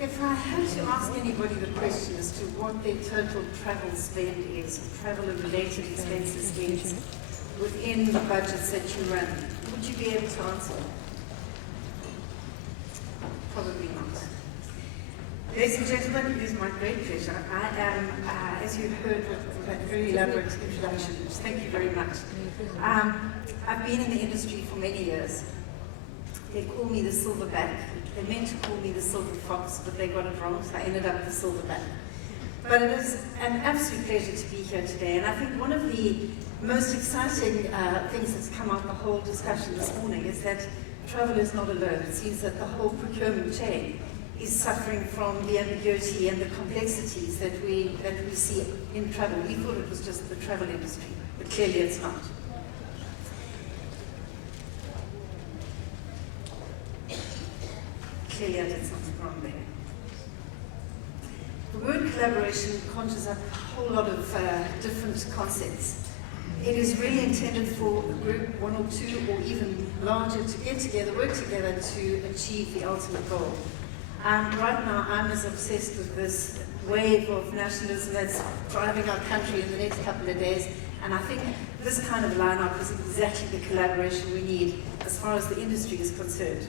If I had to ask anybody the question as to what their total travel spend is, travel and related expenses is, within the budgets that you run, would you be able to answer? Probably not. Ladies and gentlemen, it is my great pleasure. I am, as you heard with that very elaborate introduction, thank you very much. I've been in the industry for many years. They call me the silverback. They meant to call me the silver fox, but they got it wrong, so I ended up the silverback. But it is an absolute pleasure to be here today, and I think one of the most exciting things that's come out of the whole discussion this morning is that travel is not alone. It seems that the whole procurement chain is suffering from the ambiguity and the complexities that we see in travel. We thought it was just the travel industry, but clearly it's not. Clearly I did something wrong there. The word collaboration conjures up a whole lot of different concepts. It is really intended for a group, one or two, or even larger, to get together, work together to achieve the ultimate goal. Right now, I'm as obsessed with this wave of nationalism that's driving our country in the next couple of days, and I think this kind of lineup is exactly the collaboration we need as far as the industry is concerned.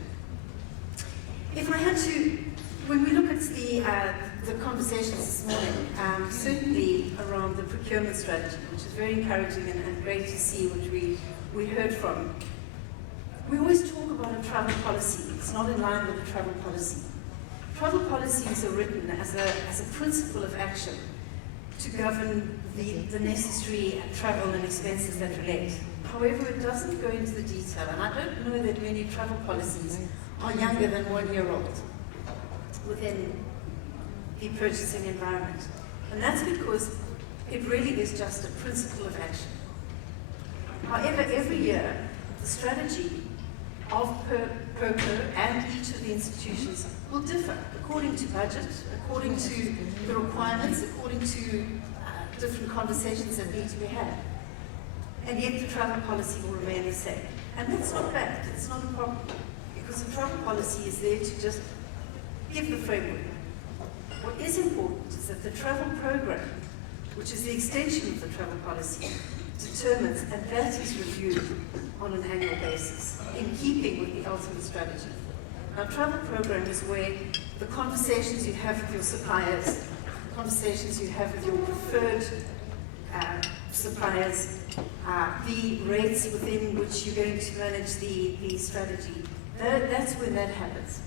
If I had to, when we look at the conversations this morning, certainly around the procurement strategy, which is very encouraging and great to see, which we heard from, we always talk about a travel policy. It's not in line with the travel policy. Travel policies are written as a principle of action to govern the necessary travel and expenses that relate. However, it doesn't go into the detail, and I don't know that many travel policies are younger than 1 year old within the purchasing environment. And that's because it really is just a principle of action. However, every year, the strategy of PURCO and each of the institutions will differ according to budget, according to the requirements, according to different conversations that need to be had. And yet the travel policy will remain the same. And that's not bad, it's not a problem, because the travel policy is there to just give the framework. What is important is that the travel program, which is the extension of the travel policy, determines, and that is reviewed on an annual basis, in keeping with the ultimate strategy. Now, travel program is where the conversations you have with your suppliers, the conversations you have with your preferred suppliers, the rates within which you're going to manage the strategy, that's when that happens.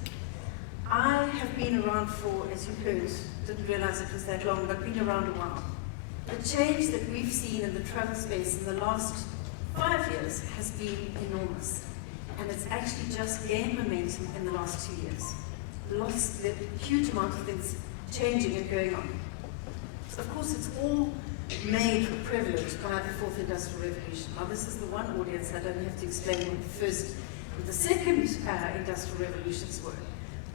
I have been around for, as you heard, didn't realize it was that long, but been around a while. The change that we've seen in the travel space in the last 5 years has been enormous. And it's actually just gained momentum in the last 2 years. A huge amount of things changing and going on. So of course, it's all made prevalent by the fourth industrial revolution. Now, this is the one audience I don't have to explain what the first and the second industrial revolutions were.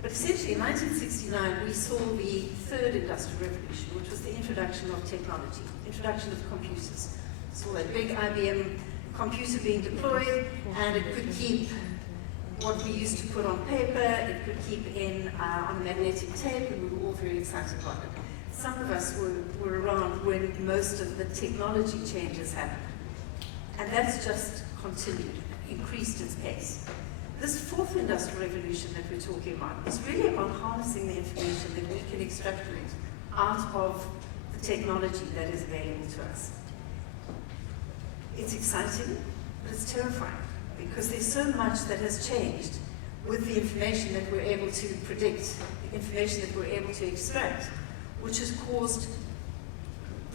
But essentially, in 1969, we saw the third industrial revolution, which was the introduction of technology, introduction of computers. We saw that big IBM computer being deployed, and it could keep what we used to put on paper, it could keep on magnetic tape, and we were all very excited about it. Some of us were around when most of the technology changes happened. And that's just continued, increased its pace. This fourth industrial revolution that we're talking about is really about harnessing the information that we can extrapolate out of the technology that is available to us. It's exciting, but it's terrifying, because there's so much that has changed with the information that we're able to predict, the information that we're able to extract, which has caused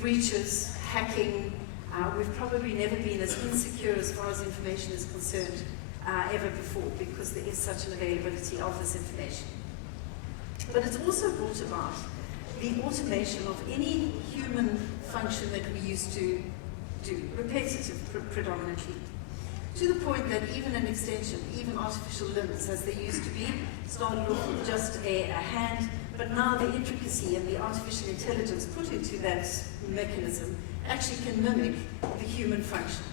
breaches, hacking. We've probably never been as insecure as far as information is concerned ever before, because there is such an availability of this information. But it's also brought about the automation of any human function that we used to do, repetitive predominantly, to the point that even an extension, even artificial limbs as they used to be, started off with just a hand, but now the intricacy and the artificial intelligence put into that mechanism actually can mimic the human function.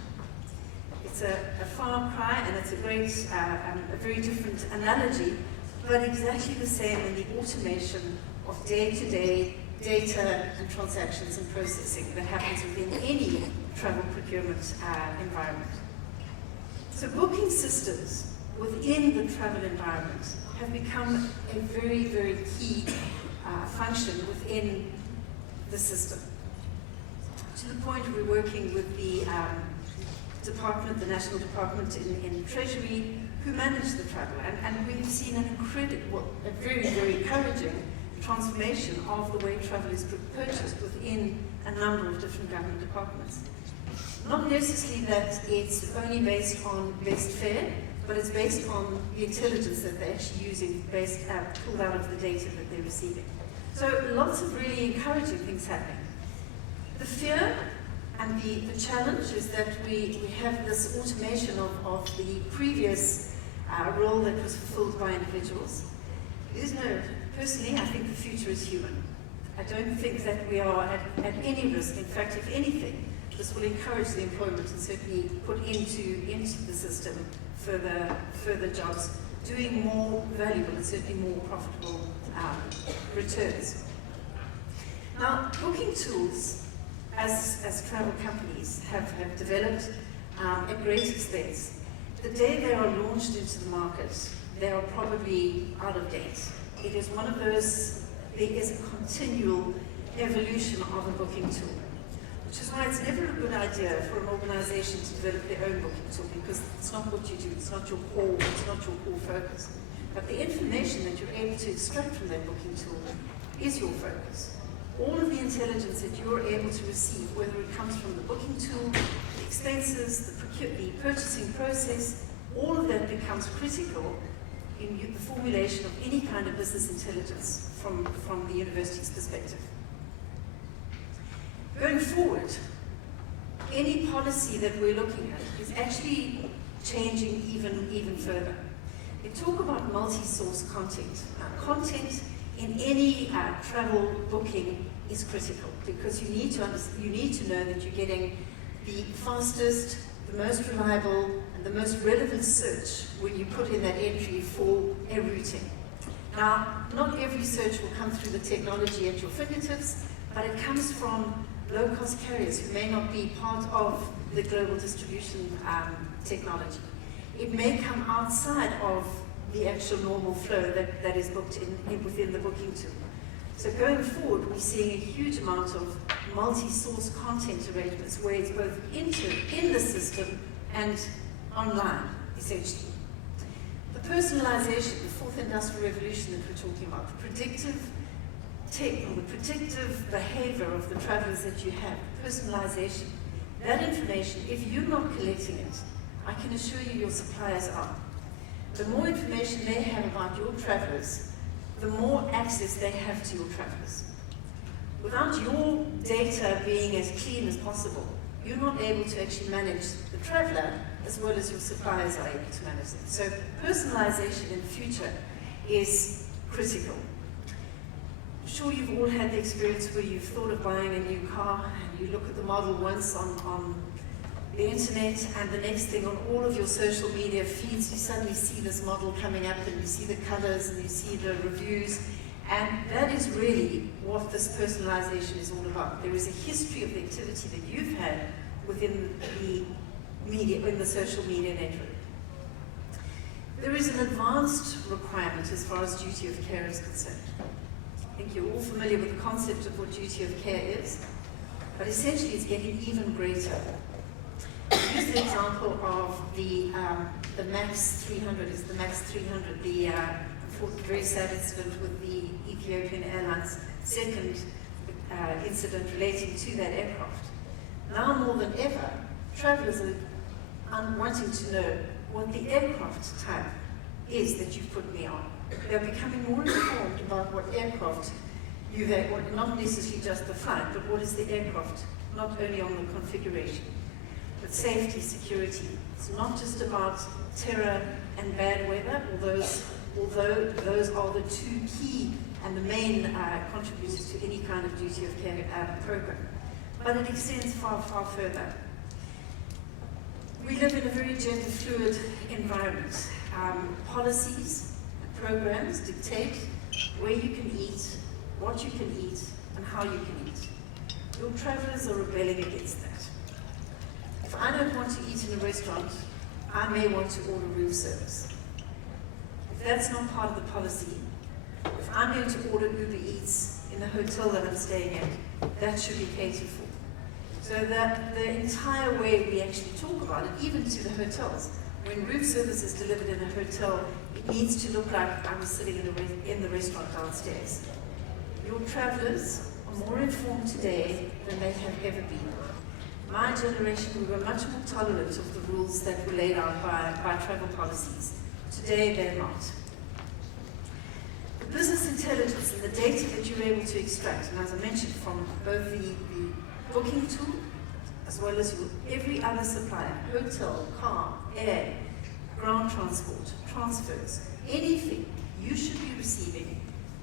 It's a far cry, and it's a great, a very different analogy but exactly the same in the automation of day-to-day data and transactions and processing that happens within any travel procurement environment. So booking systems within the travel environment have become a very, very key function within the system. To the point we're working with the department, the National Department in Treasury, who manage the travel. And we've seen an incredible, a very, very encouraging transformation of the way travel is purchased within a number of different government departments. Not necessarily that it's only based on best fare, but it's based on the intelligence that they're actually using, pulled out of the data that they're receiving. So lots of really encouraging things happening. The fear and the challenge is that we have this automation of the previous role that was fulfilled by individuals. Personally, I think the future is human. I don't think that we are at any risk. In fact, if anything, this will encourage the employment and certainly put into the system further jobs, doing more valuable and certainly more profitable returns. Now, booking tools, as travel companies have developed at great expense, the day they are launched into the market, they are probably out of date. It is one of those, there is a continual evolution of a booking tool, which is why it's never a good idea for an organization to develop their own booking tool, because it's not what you do, it's not your core focus. But the information that you're able to extract from that booking tool is your focus. All of the intelligence that you're able to receive, whether it comes from the booking tool, the expenses, the purchasing process, all of that becomes critical in the formulation of any kind of business intelligence from the university's perspective. Going forward, any policy that we're looking at is actually changing even further. We talk about multi-source content. Content in any travel booking is critical, because you need to know that you're getting the fastest, the most reliable, and the most relevant search when you put in that entry for a routing. Now, not every search will come through the technology at your fingertips, but it comes from low-cost carriers who may not be part of the global distribution technology. It may come outside of the actual normal flow that is booked within the booking tool. So going forward, we're seeing a huge amount of multi-source content arrangements where it's both in the system and online, essentially. The personalization, the fourth industrial revolution that we're talking about, the predictive behavior of the travelers that you have, personalization, that information, if you're not collecting it, I can assure you your suppliers are. The more information they have about your travelers, the more access they have to your travelers. Without your data being as clean as possible, you're not able to actually manage the traveler as well as your suppliers are able to manage them. So personalization in the future is critical. I'm sure you've all had the experience where you've thought of buying a new car and you look at the model once on the internet, and the next thing on all of your social media feeds, you suddenly see this model coming up and you see the colors and you see the reviews, and that is really what this personalization is all about. There is a history of the activity that you've had within the media, in the social media network. There is an advanced requirement as far as duty of care is concerned. I think you're all familiar with the concept of what duty of care is, but essentially it's getting even greater. Use the example of the MAX 300, is the MAX 300, the very sad incident with the Ethiopian Airlines, second incident relating to that aircraft. Now more than ever, travelers are wanting to know what the aircraft type is that you've put me on. They're becoming more informed about what aircraft you've had, not necessarily just the flight, but what is the aircraft, not only on the configuration. But safety, security. It's not just about terror and bad weather, although those are the two key and the main contributors to any kind of duty of care program. But it extends far, far further. We live in a very gender fluid environment. Policies, programs dictate where you can eat, what you can eat, and how you can eat. Your travelers are rebelling against that. If I don't want to eat in a restaurant, I may want to order room service. If that's not part of the policy, if I'm going to order Uber Eats in the hotel that I'm staying at, that should be catered for. So that the entire way we actually talk about it, even to the hotels, when room service is delivered in a hotel, it needs to look like I'm sitting in the restaurant downstairs. Your travelers are more informed today than they have ever been. My generation, we were much more tolerant of the rules that were laid out by travel policies. Today, they're not. The business intelligence and the data that you're able to extract, and as I mentioned, from both the booking tool, as well as every other supplier, hotel, car, air, ground transport, transfers, anything you should be receiving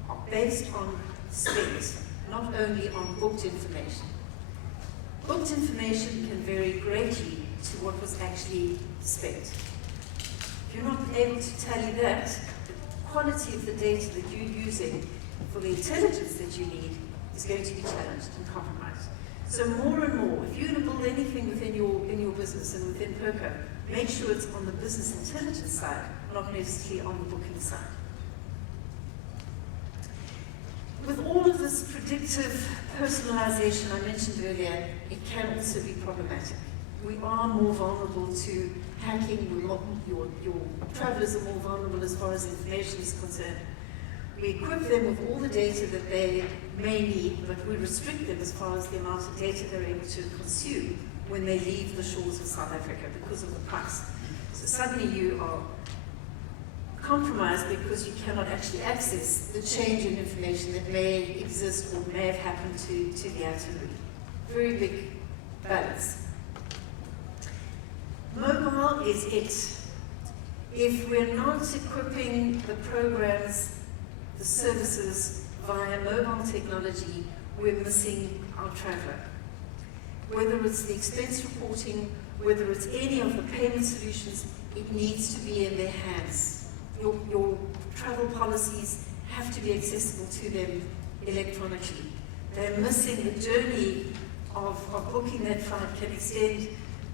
are based on spent, not only on booked information. Booked information can vary greatly to what was actually spent. If you're not able to tally that, the quality of the data that you're using for the intelligence that you need is going to be challenged and compromised. So more and more, if you're going to build anything within your business and within PURCO, make sure it's on the business intelligence side, not necessarily on the booking side. With all of this predictive personalization I mentioned earlier, it can also be problematic. We are more vulnerable to hacking, your travelers are more vulnerable as far as information is concerned. We equip them with all the data that they may need, but we restrict them as far as the amount of data they're able to consume when they leave the shores of South Africa because of the price. So suddenly you are compromised because you cannot actually access the change in information that may exist or may have happened to the itinerary. Very big balance. Mobile is it. If we're not equipping the programs, the services via mobile technology, we're missing our traveler. Whether it's the expense reporting, whether it's any of the payment solutions, it needs to be in their hands. Your travel policies have to be accessible to them electronically. They're missing the journey of booking that flight can extend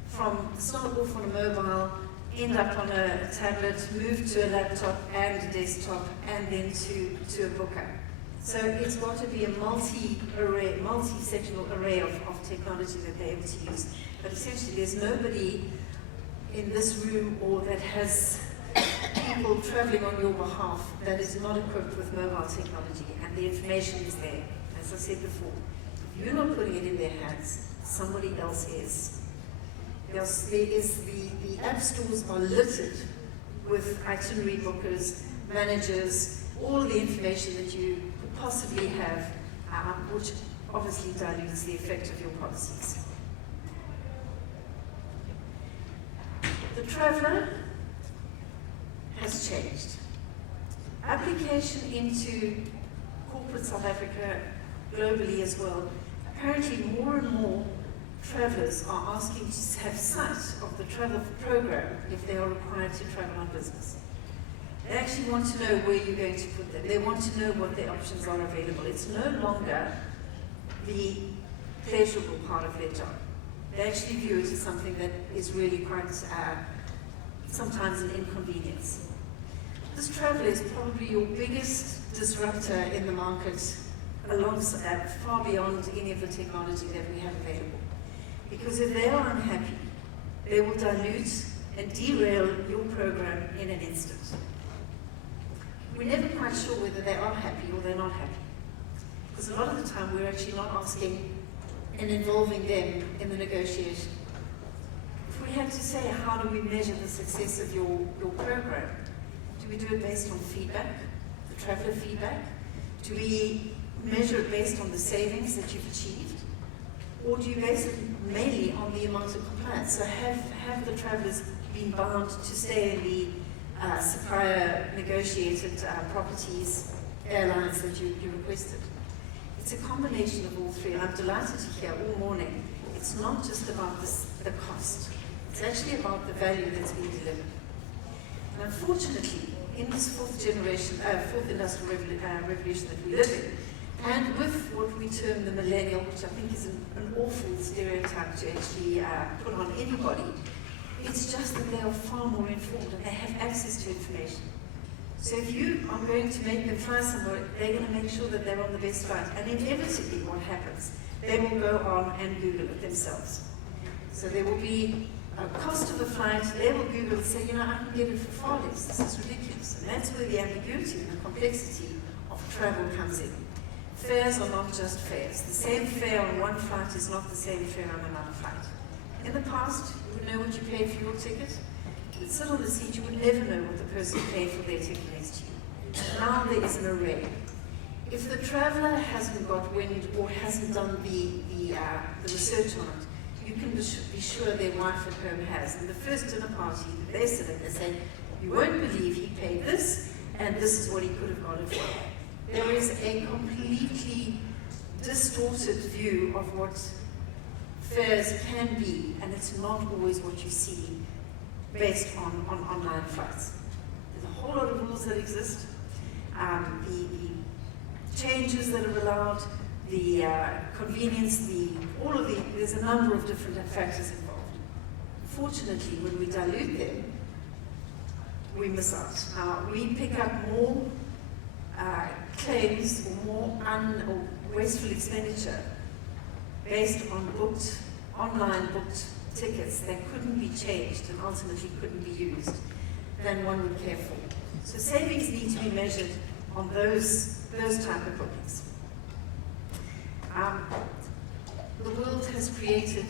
from start off on a mobile, end up on a tablet, move to a laptop and a desktop, and then to a booker. So it's got to be a multi-sectional array of technology that they're able to use. But essentially there's nobody in this room or that has people traveling on your behalf that is not equipped with mobile technology, and the information is there. As I said before, if you're not putting it in their hands, somebody else is. The app stores are littered with itinerary bookers, managers, all of the information that you could possibly have, which obviously dilutes the effect of your policies. The traveller has changed. Application into corporate South Africa, globally as well, apparently more and more travellers are asking to have sight of the travel program if they are required to travel on business. They actually want to know where you're going to put them. They want to know what their options are available. It's no longer the pleasurable part of their job. They actually view it as something that is really quite sometimes an inconvenience. This traveller is probably your biggest disruptor in the market, alongside, far beyond any of the technology that we have available. Because if they are unhappy, they will dilute and derail your program in an instant. We're never quite sure whether they are happy or they're not happy. Because a lot of the time we're actually not asking and involving them in the negotiation. If we had to say, how do we measure the success of your program? Do we do it based on feedback, the traveller feedback? Do we measure it based on the savings that you've achieved? Or do you base it mainly on the amount of compliance? So have the travellers been bound to stay in the supplier negotiated properties, airlines that you requested? It's a combination of all three, and I'm delighted to hear all morning it's not just about the cost, it's actually about the value that's being delivered. And unfortunately, in this fourth industrial revolution that we live in, and with what we term the millennial, which I think is an awful stereotype to actually put on anybody, it's just that they are far more informed and they have access to information. So if you are going to make them fly somewhere, they're going to make sure that they're on the best flight. And inevitably what happens, they will go on and Google it themselves. So there will be a cost of a flight, they will Google and say, you know, I can get it for far less, this is ridiculous. And that's where the ambiguity and the complexity of travel comes in. Fares are not just fares. The same fare on one flight is not the same fare on another flight. In the past, you would know what you paid for your ticket. You would sit on the seat, you would never know what the person paid for their ticket next to you. Now there is an array. If the traveller hasn't got wind or hasn't done the research on it, you can be sure their wife at home has. And the first dinner party that they sit at, they say, you won't believe he paid this, and this is what he could have got it for. There is a completely distorted view of what fares can be, and it's not always what you see based on online flights. There's a whole lot of rules that exist, the changes that are allowed, the convenience, there's a number of different factors involved. Fortunately, when we dilute them, we miss out. Now, we pick up more claims or more wasteful expenditure based on online booked tickets that couldn't be changed and ultimately couldn't be used than one would care for. So savings need to be measured on those type of bookings. The world has created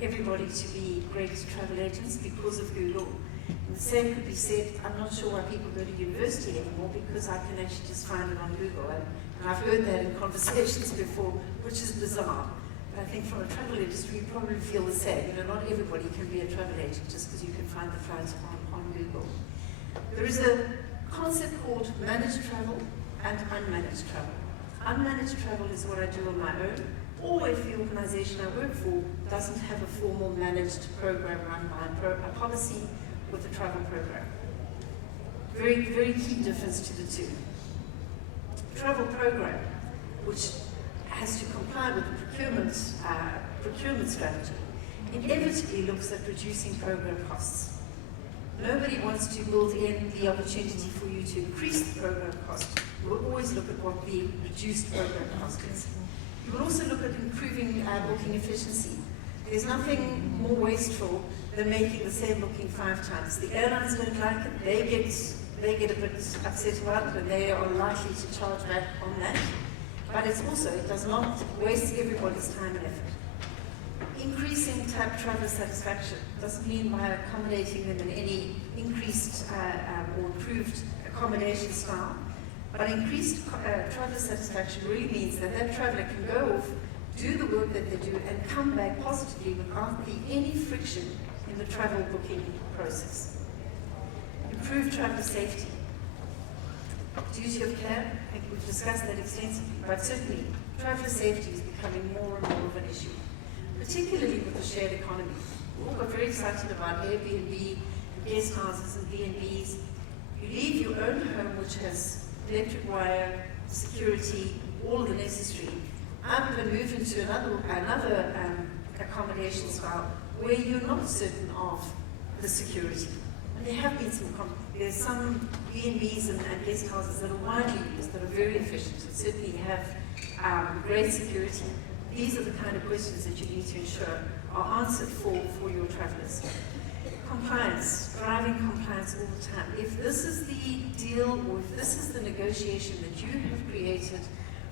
everybody to be great travel agents because of Google. And the same could be said, I'm not sure why people go to university anymore, because I can actually just find it on Google. And I've heard that in conversations before, which is bizarre. But I think from a travel industry, you probably feel the same. You know, not everybody can be a travel agent just because you can find the flights on Google. There is a concept called managed travel and unmanaged travel. Unmanaged travel is what I do on my own, or if the organization I work for doesn't have a formal managed program run by a policy with a travel program. Very, very key difference to the two. Travel program, which has to comply with the procurement strategy, inevitably looks at reducing program costs. Nobody wants to build in the opportunity for you to increase the program cost. You will always look at what the reduced program cost is. You will also look at improving booking efficiency. There's nothing more wasteful than making the same booking 5 times. The airlines don't like it, they get a bit upset about it, and they are likely to charge back on that. But it does not waste everybody's time and effort. Increasing traveler satisfaction doesn't mean by accommodating them in any increased or improved accommodation style, but increased traveler satisfaction really means that that traveler can go off, do the work that they do, and come back positively without any friction in the travel booking process. Improve traveler safety. Duty of care, I think we've discussed that extensively, but certainly traveler safety is becoming more and more of an issue, particularly with the shared economy. We all got very excited about Airbnb, guest houses and B&Bs. You leave your own home, which has electric wire, security, all of the necessary, up and move into another accommodation style where you're not certain of the security. And there have been there's some B&Bs and guest houses that are widely used, that are very efficient, and certainly have great security. These are the kind of questions that you need to ensure are answered for your travelers. Compliance, driving compliance all the time. If this is the deal, or if this is the negotiation that you have created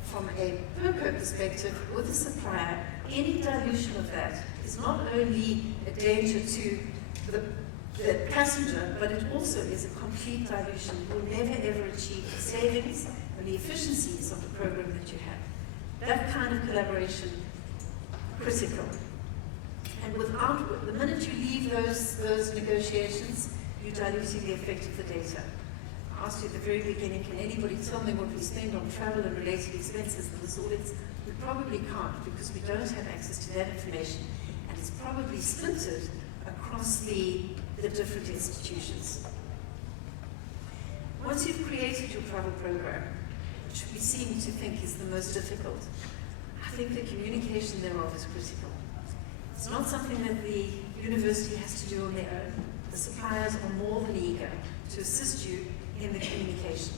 from a PURCO perspective with the supplier, any dilution of that is not only a danger to the passenger, but it also is a complete dilution. You will never ever achieve the savings and the efficiencies of the program that you have. That kind of collaboration, critical. And without, the minute you leave those negotiations, you're diluting the effect of the data. I asked you at the very beginning, can anybody tell me what we spend on travel and related expenses in this audience? We probably can't, because we don't have access to that information, and it's probably splintered across the different institutions. Once you've created your travel program, which we seem to think is the most difficult, I think the communication thereof is critical. It's not something that the university has to do on their own. The suppliers are more than eager to assist you in the communication.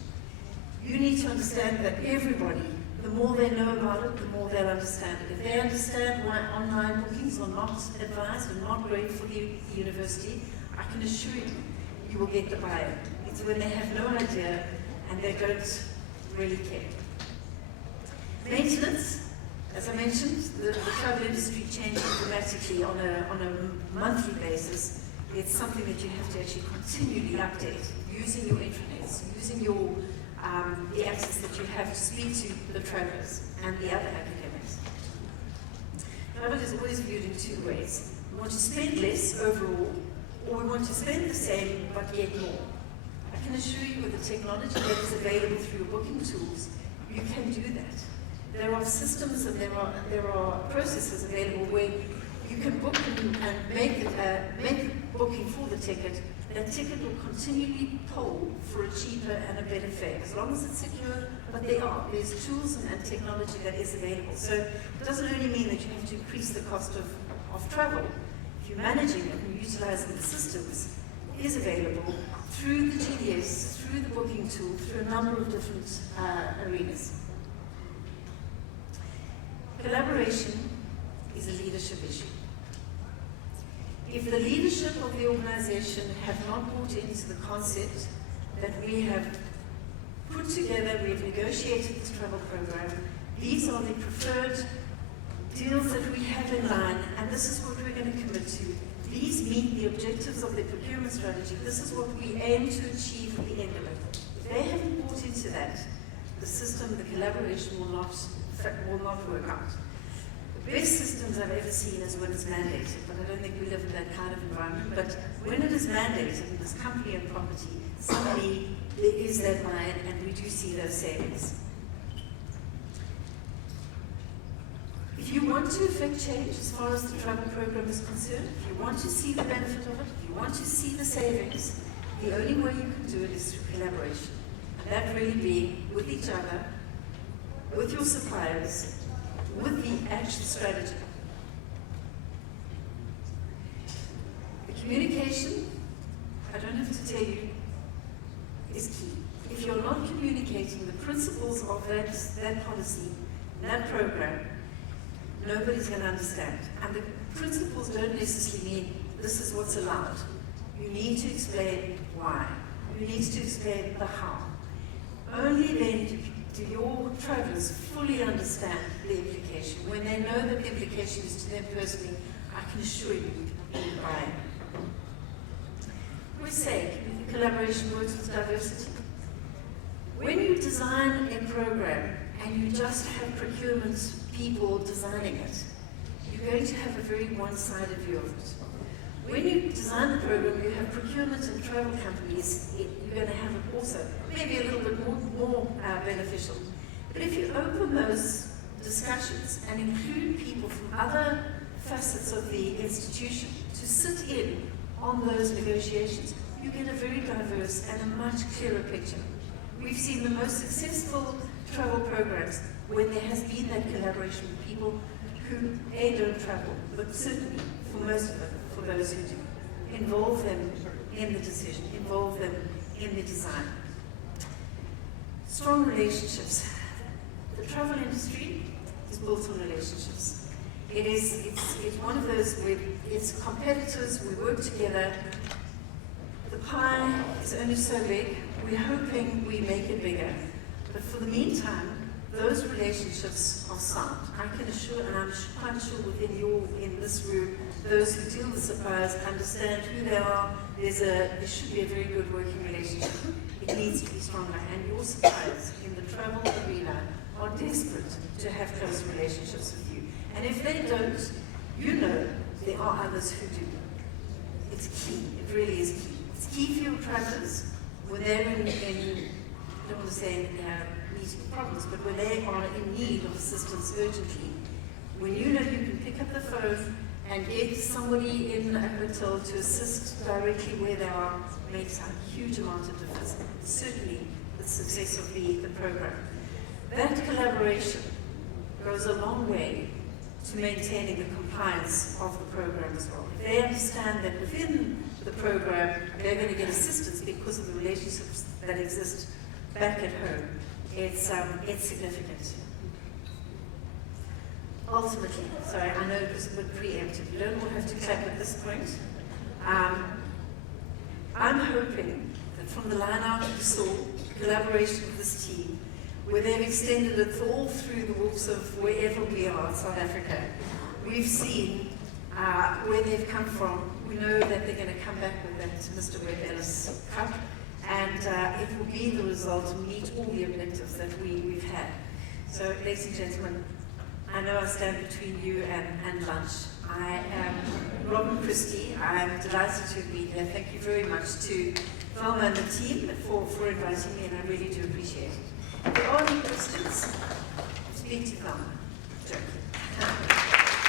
You need to understand that everybody, the more they know about it, the more they'll understand it. If they understand why online bookings are not advised and not great for the university, I can assure you, you will get the buy-in. It's when they have no idea and they don't really care. Maintenance, as I mentioned, the travel industry changes dramatically on a monthly basis. It's something that you have to actually continually update, using your intranets, using your the access that you have to speak to the travelers and the other academics. Travel is always viewed in two ways. We want to spend less overall, or we want to spend the same but get more. I can assure you, with the technology that is available through your booking tools, you can do that. There are systems and there are processes available where you can book and make the booking for the ticket. That ticket will continually poll for a cheaper and a better fare, as long as it's secure, but there's tools and technology that is available. So it doesn't only mean that you have to increase the cost of travel. If you're managing it and utilizing the systems, it is available through the GDS, through the booking tool, through a number of different arenas. Collaboration is a leadership issue. If the leadership of the organization have not bought into the concept that we have put together, we have negotiated this travel program, these are the preferred deals that we have in line, and this is what we're going to commit to. These meet the objectives of the procurement strategy. This is what we aim to achieve at the end of it. If they haven't bought into that, the system, the collaboration will not work out. The best systems I've ever seen is when it's mandated, but I don't think we live in that kind of environment. But when it is mandated, in this company and property, suddenly there is that buy-in, and we do see those savings. If you want to affect change as far as the travel program is concerned, if you want to see the benefit of it, if you want to see the savings, the only way you can do it is through collaboration. And that really being with each other, with your suppliers, with the action strategy. The communication, I don't have to tell you, is key. If you're not communicating the principles of that policy, that program, nobody's going to understand. And the principles don't necessarily mean this is what's allowed. You need to explain why. You need to explain the how. Only then do your travelers fully understand the implication. When they know that the implication is to them personally, I can assure you, you will buy it. We say collaboration works with diversity. When you design a program and you just have procurement people designing it, you're going to have a very one-sided view of it. When you design the program, you have procurement and travel companies, you're going to have it also, maybe a little bit more beneficial. But if you open those discussions and include people from other facets of the institution to sit in on those negotiations, you get a very diverse and a much clearer picture. We've seen the most successful travel programs when there has been that collaboration with people who, A, don't travel, but certainly, for most of them, for those who do, involve them in the decision, involve them in the design. Strong relationships. The travel industry is built on relationships. It's one of those where it's competitors, we work together. The pie is only so big, we're hoping we make it bigger. But for the meantime, those relationships are sound. I can assure, and I'm quite sure in this room, those who deal with suppliers understand who they are. There should be a very good working relationship. It needs to be stronger, and your suppliers in the travel arena are desperate to have close relationships with you. And if they don't, you know there are others who do. It's key. It really is key. It's key for your travelers when they're I don't want to say meeting problems, but when they are in need of assistance urgently. When you know you can pick up the phone and get somebody in a hotel to assist directly where they are makes a huge amount of difference, certainly the success of the program. That collaboration goes a long way to maintaining the compliance of the program as well. If they understand that within the program they're going to get assistance because of the relationships that exist back at home, it's significant. Ultimately, sorry, I know it was a bit preemptive, you don't all have to clap at this point. I'm hoping that from the line out we saw, the collaboration of this team, where they've extended it all through the walks of wherever we are in South Africa, we've seen where they've come from. We know that they're going to come back with that Mr. Webb Ellis Cup, and it will be the result to meet all the objectives that we've had. So, ladies and gentlemen, I know I stand between you and lunch. I am Robyn Christie. I'm delighted to be here. Thank you very much to Velma and the team for inviting me, and I really do appreciate it. If there are any questions, speak to Velma. Joke.